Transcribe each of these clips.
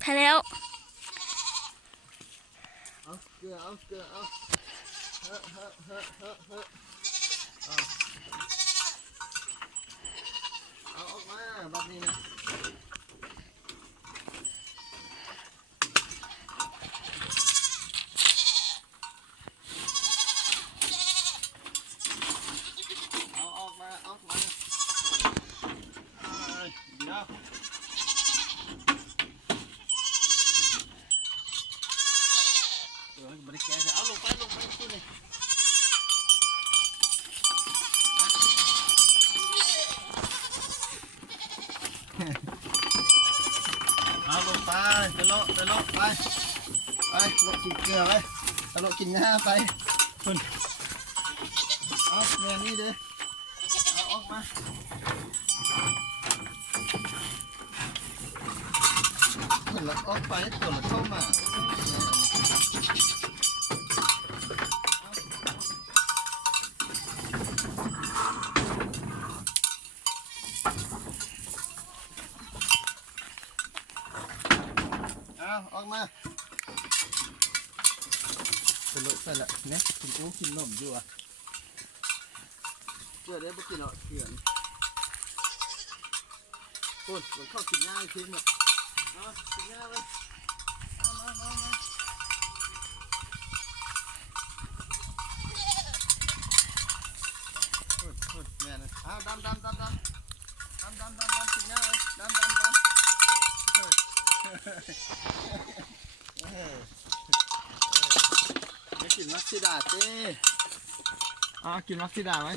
แพ้แล้วเอาเกลือเอาเกลือเอาเฮ้เฮ้เฮ้เฮ้เฮ้เอาออกมาแบบนี้นะเอาออกมาออกมาเดี๋ยวบริแกเอาลงไปที่นี่เอาลงไปเลาะไปลงกินเกลือไปเลาะกินหญ้าไปคุณเอาแม่นี่เด้อเอาออกมาคนละออกไปคนละเข้ามาออกมาเป็นรถไปละเนี่ยกินกินนมอยู่อ่ะเชื่อได้บุกินหรอกเชื่อพูดมันเข้ากินง่ายทิ้งหมดกินง่ายเลยมาพูดแม่นะดำกินง่ายเลยดำไม่กินมักซิดาเต้กินมักซิดาไหม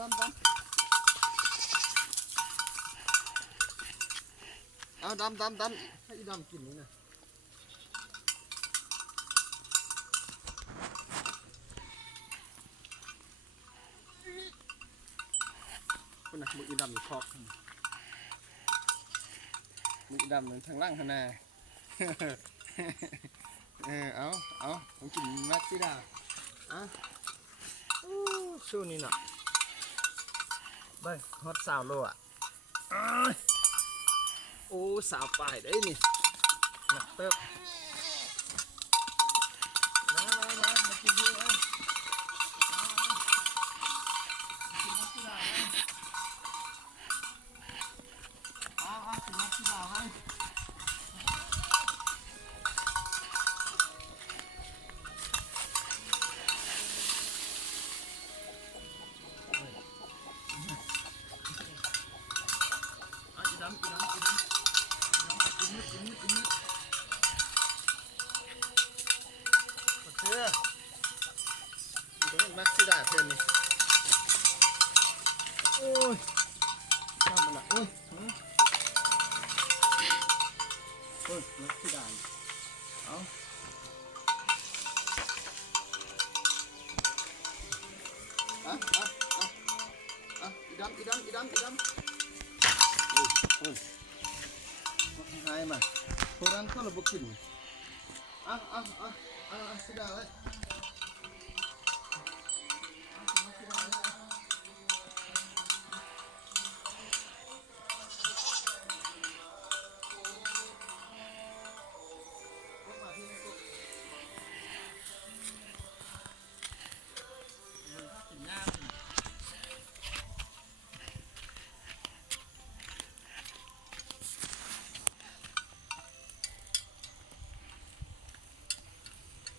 ดำเอาดำให้ดำกินนี่นะคนน่ะมือดำอยู่คอกมือดำเหมือนทางล่างทางนาเอาผมกินมักซิดาช่วงนี้เนาะเบิ้งฮอตสาวโลอ่ะโอ้สาวปลายได้นี่หนักเติบมากินด้วยเลยกินมักซิดาไหมกินมักซิดาไหมมักซิดาเพื่อนนี่โอ้ยทำมันละโอ้ยมักซิดาเอาอีดำหายมาพวกนั้นเขาระบบกินซิดาเลย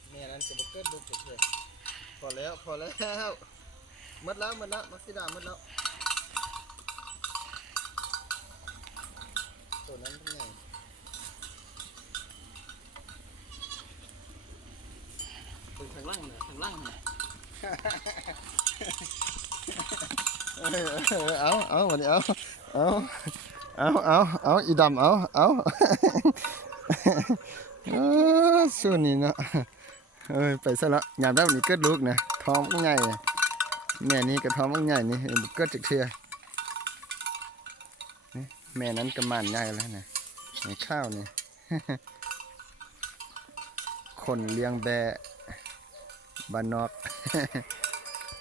เนี่ยนั่นจะบุกเกิดบุกเฉยพอแล้วหมดแล้วมักซิดาหมดแล้วตัวนั้นเป็นไงตัวทางล่างเนี่ยเอาวันนี้เอาอีดำเอาส่วนนี้เนาะไปซะละงานได้วันนี้เกิดลูกนะท้องใหญ่แม่นี้กับท้องใหญ่นี่เกิดจากเทือแม่นั้นกำมันใหญ่แล้วนะในข้าวนี่ค คนเลี้ยงแบะบ้านนอก